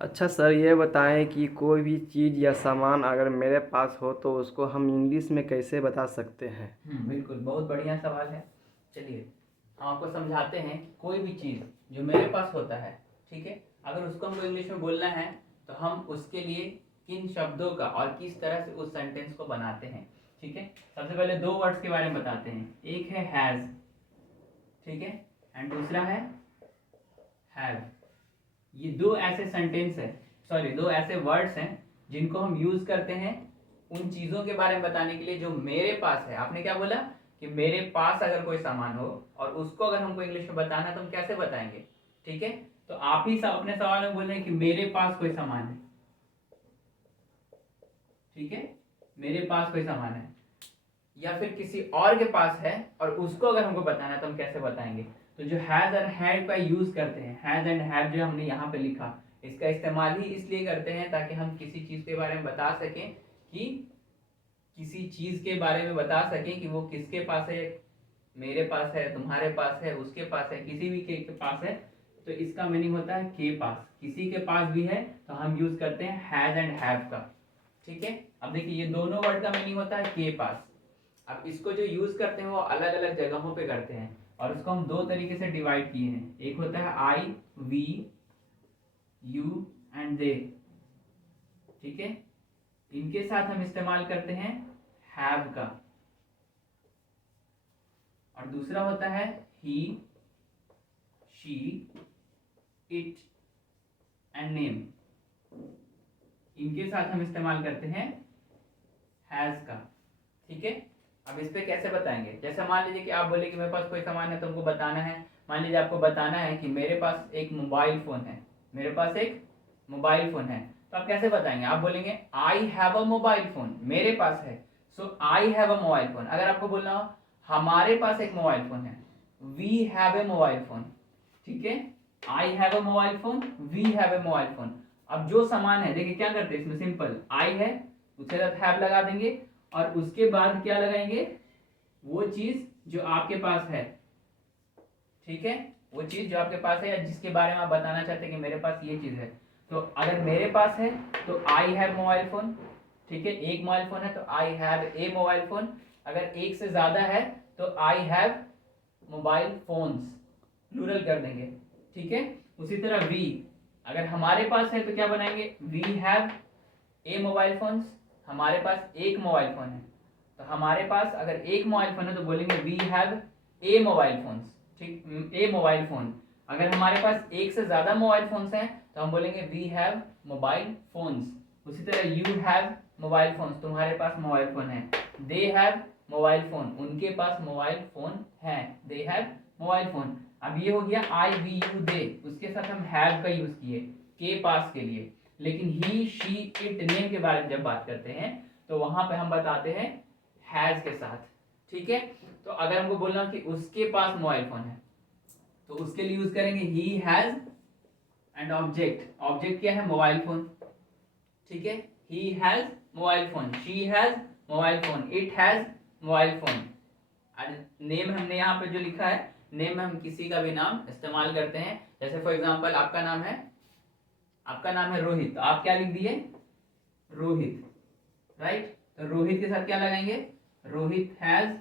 अच्छा सर, ये बताएं कि कोई भी चीज़ या सामान अगर मेरे पास हो तो उसको हम इंग्लिश में कैसे बता सकते हैं। बिल्कुल, बहुत बढ़िया सवाल है। चलिए, हम आपको समझाते हैं कि कोई भी चीज़ जो मेरे पास होता है, ठीक है, अगर उसको हमको इंग्लिश में बोलना है तो हम उसके लिए किन शब्दों का और किस तरह से उस सेंटेंस को बनाते हैं। ठीक है, सबसे पहले दो वर्ड्स के बारे में बताते हैं। एक है हैज़, ठीक है, एंड दूसरा है हैव। ये दो ऐसे सेंटेंस है, सॉरी, दो ऐसे वर्ड्स हैं जिनको हम यूज करते हैं उन चीजों के बारे में बताने के लिए जो मेरे पास है। आपने क्या बोला कि मेरे पास अगर कोई सामान हो और उसको अगर हमको इंग्लिश में बताना है तो हम कैसे बताएंगे। ठीक है, तो आप ही अपने सवाल में बोल रहे हैं कि मेरे पास कोई सामान है। ठीक है, मेरे पास कोई सामान है, या फिर किसी और के पास है और उसको अगर हमको बताना है तो हम कैसे बताएंगे। तो जो हैज एंड हैव का यूज करते हैं, हैज एंड हैव जो हमने यहाँ पे लिखा, इसका इस्तेमाल ही इसलिए करते हैं ताकि हम किसी चीज के बारे में बता सकें कि किसी चीज के बारे में बता सकें कि वो किसके पास है। मेरे पास है, तुम्हारे पास है, उसके पास है, किसी भी के पास है। तो इसका मीनिंग होता है के पास, किसी के पास भी है तो हम यूज करते हैं हैज एंड हैव का। ठीक है, अब देखिए ये दोनों वर्ड का मीनिंग होता है के पास। अब इसको जो यूज करते हैं वो अलग अलग जगहों पे करते हैं और उसको हम दो तरीके से डिवाइड किए हैं। एक होता है आई, वी, यू एंड दे। ठीक है, इनके साथ हम इस्तेमाल करते हैं हैव का। और दूसरा होता है ही, शी, इट एंड नेम। इनके साथ हम इस्तेमाल करते हैं हैज का। ठीक है, अब इस पे कैसे बताएंगे। जैसे मान लीजिए कि आप बोले कि मेरे पास कोई सामान है तो हमको बताना है। मान लीजिए आपको बताना है कि मेरे पास एक मोबाइल फोन है, मेरे पास एक मोबाइल फोन है, तो आप कैसे बताएंगे। आप बोलेंगे I have a mobile phone, मेरे पास है, so I have a mobile phone. अगर आपको बोलना हो हमारे पास एक मोबाइल फोन है, we have a mobile phone. ठीक है, I have a mobile phone, we have a mobile phone. अब जो सामान है, देखिए क्या करते हैं इसमें, सिंपल आई है, उसके साथ हैव लगा देंगे और उसके बाद क्या लगाएंगे, वो चीज जो आपके पास है। ठीक है, वो चीज जो आपके पास है या जिसके बारे में आप बताना चाहते हैं कि मेरे पास ये चीज है। तो अगर मेरे पास है तो आई हैव मोबाइल फोन। ठीक है, एक मोबाइल फोन है तो I have a mobile phone. अगर एक से ज्यादा है तो I have mobile phones, plural कर देंगे। ठीक है, उसी तरह वी, अगर हमारे पास है तो क्या बनाएंगे, we have a mobile phones, हमारे पास एक मोबाइल फोन है। तो हमारे पास अगर एक मोबाइल फोन है तो बोलेंगे we have a mobile phones. ठीक, ए मोबाइल फोन। अगर हमारे पास एक से ज्यादा मोबाइल फोन्स हैं तो हम बोलेंगे वी हैव मोबाइल फोन्स। उसी तरह यू हैव मोबाइल फोन्स, तुम्हारे पास मोबाइल फोन है। दे हैव मोबाइल फोन, उनके पास मोबाइल फोन है, दे हैव मोबाइल फोन। अब ये हो गया आई, वी, यू, दे, उसके साथ हम हैव का यूज किए के पास के लिए। लेकिन ही, शी, इट, नेम के बारे में जब बात करते हैं तो वहां पे हम बताते हैं हैज के साथ। ठीक है, तो अगर हमको बोलना कि उसके पास मोबाइल फोन है तो उसके लिए यूज करेंगे he has and object. Object क्या है, मोबाइल फोन। ठीक है, he has mobile phone, she has mobile phone, it has mobile phone. Name हमने यहाँ पे जो लिखा है, नेम में हम किसी का भी नाम इस्तेमाल करते हैं। जैसे फॉर एग्जांपल आपका नाम है, आपका नाम है रोहित, तो आप क्या लिख दिए, रोहित, राइट। तो रोहित के साथ क्या लगाएंगे, रोहित हैज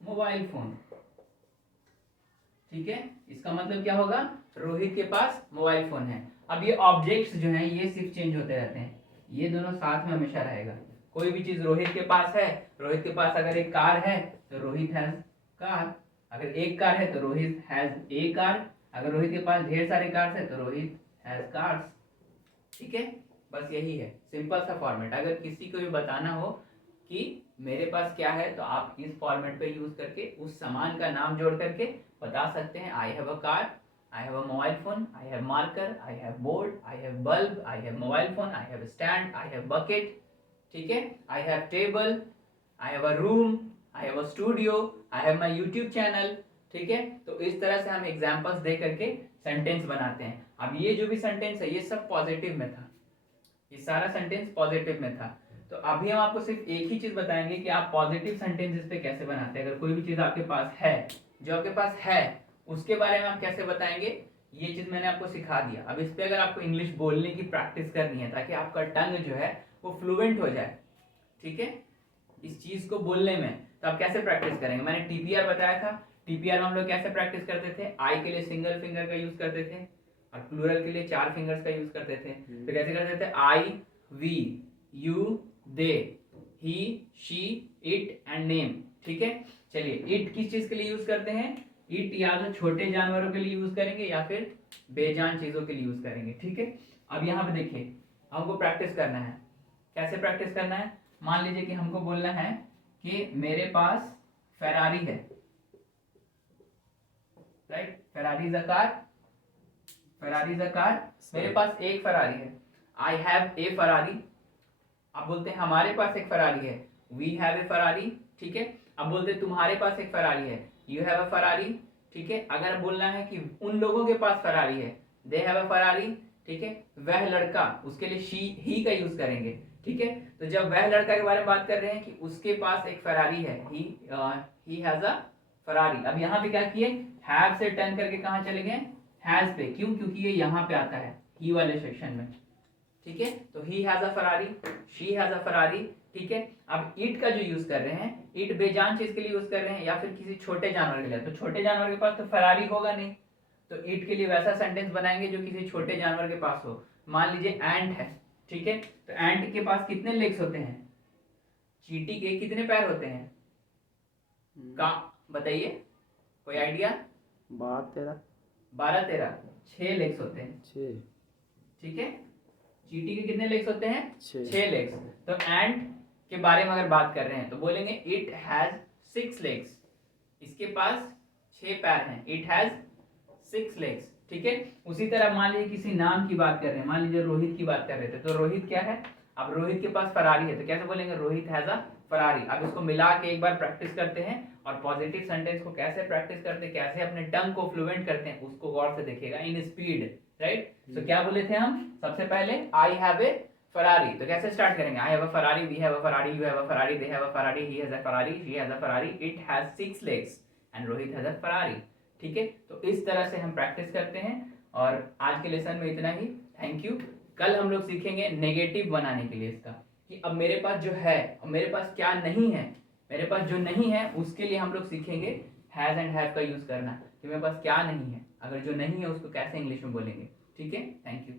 मोबाइल फोन। ठीक है, इसका मतलब क्या होगा, रोहित के पास मोबाइल फोन है। अब ये ऑब्जेक्ट्स जो हैं ये सिर्फ चेंज होते रहते हैं, ये दोनों साथ में हमेशा रहेगा। कोई भी चीज रोहित के पास है, रोहित के पास अगर एक कार है तो रोहित हैज कार। अगर एक कार है तो रोहित हैज ए कार। अगर रोहित के पास ढेर सारे कार्स है तो रोहित हैज कार्स। ठीक है, बस यही है सिंपल सा फॉर्मेट। अगर किसी को भी बताना हो कि मेरे पास क्या है तो आप इस फॉर्मेट पे यूज करके उस सामान का नाम जोड़ करके बता सकते हैं। आई have a car, I have a mobile phone, I have marker, I have board, I have bulb, I have mobile phone, I have stand, I have bucket. ठीक है, I have table, I have a room, I have a studio, I have my YouTube channel. ठीक है, तो इस तरह से हम examples दे करके सेंटेंस बनाते हैं। अब ये जो भी सेंटेंस है ये सब पॉजिटिव में था, ये सारा सेंटेंस पॉजिटिव में था। तो अभी हम आपको सिर्फ एक ही चीज बताएंगे कि आप पॉजिटिव सेंटेंसेस पे कैसे बनाते हैं। अगर कोई भी चीज आपके पास है, जो आपके पास है उसके बारे में आप कैसे बताएंगे, ये चीज मैंने आपको सिखा दिया। अब इस पे अगर आपको इंग्लिश बोलने की प्रैक्टिस करनी है ताकि आपका टंग जो है वो फ्लुएंट हो जाए, ठीक है, इस चीज को बोलने में, तो आप कैसे प्रैक्टिस करेंगे? मैंने टीपीआर बताया था। टीपीआर में हम लोग कैसे प्रैक्टिस करते थे? आई के लिए सिंगल फिंगर का यूज करते थे और प्लूरल के लिए 4 फिंगर्स का यूज करते थे। तो कैसे करते थे? I, we, you, they, he, she, it and name, ठीक है। चलिए, इट किस चीज के लिए यूज करते हैं? इट या तो छोटे जानवरों के लिए यूज करेंगे या फिर बेजान चीजों के लिए यूज करेंगे, ठीक है। अब यहाँ पे देखिए, हमको प्रैक्टिस करना है। कैसे प्रैक्टिस करना है? मान लीजिए कि हमको बोलना है कि मेरे पास फेरारी है, right, Ferrari is a car, Ferrari is a car, मेरे पास एक फरारी है, आई हैव ए फरारी। अब बोलते हैं हमारे पास एक फरारी है, वी हैव ए फरारी, ठीक है। अब बोलते हैं तुम्हारे पास एक फरारी है, यू हैव अ फरारी, ठीक है। अगर बोलना है कि उन लोगों के पास फरारी है, दे हैव अ फरारी, ठीक है। वह लड़का, उसके लिए शी, ही का यूज करेंगे, ठीक है। तो जब वह लड़का के बारे में बात कर रहे हैं कि उसके पास एक फरारी है, ही हैज अ फरारी। अब यहाँ पे क्या किए? हैव से टर्न करके कहाँ चले गए? हैज पे। क्यों? क्योंकि ये यहाँ पे आता है ही वाले सेक्शन में, ठीक है। तो ही has a Ferrari, she has a Ferrari, ठीक है। अब इट का जो यूज कर रहे हैं, इट बेजान चीज के लिए यूज कर रहे हैं या फिर किसी छोटे जानवर के लिए, तो छोटे जानवर के पास तो फरारी होगा नहीं, तो इट के लिए वैसा सेंटेंस बनाएंगे जो किसी छोटे जानवर के पास हो। मान लीजिए एंट है, ठीक है। तो एंट के पास कितने लेग्स होते हैं? चींटी के कितने पैर होते हैं? का बताइए, कोई आइडिया? 12 13 12 13, 6 लेग्स होते हैं, 6 ठीक है। चींटी के कितने लेग्स होते हैं? 6 6 लेग्स। तो एंट के बारे में अगर बात कर रहे हैं तो बोलेंगे इट हैज 6 लेग्स, इसके पास 6 पैर हैं, इट हैज 6 लेग्स, ठीक है। उसी तरह मान लीजिए किसी नाम की बात कर रहे हैं, मान लीजिए रोहित की बात कर रहे थे, तो रोहित क्या है? अब रोहित के पास फरारी है, तो कैसे बोलेंगे? Rohit has a Ferrari. अब इसको मिला के एक बार प्रैक्टिस करते हैं और पॉजिटिव सेंटेंस को कैसे प्रैक्टिस करते हैं, कैसे अपने टंग को फ्लुएंट करते हैं, उसको गौर से देखिएगा इन स्पीड, राइट। तो क्या बोले थे हम सबसे पहले? I have a Ferrari. तो कैसे स्टार्ट करेंगे? I have a Ferrari, we have a Ferrari, you have a Ferrari, they have a Ferrari, he has a Ferrari, she has a Ferrari, it has 6 legs and Rohit has a Ferrari, ठीक है। तो इस तरह से हम practice करते हैं और आज के लेसन में इतना ही। Thank you. कल हम लोग सीखेंगे नेगेटिव बनाने के लिए इसका, कि अब मेरे पास जो है और मेरे पास क्या नहीं है, मेरे पास जो नहीं है उसके लिए हम लोग सीखेंगे हैज एंड हैव का यूज करना, कि मेरे पास क्या नहीं है, अगर जो नहीं है उसको कैसे इंग्लिश में बोलेंगे, ठीक है। Thank you.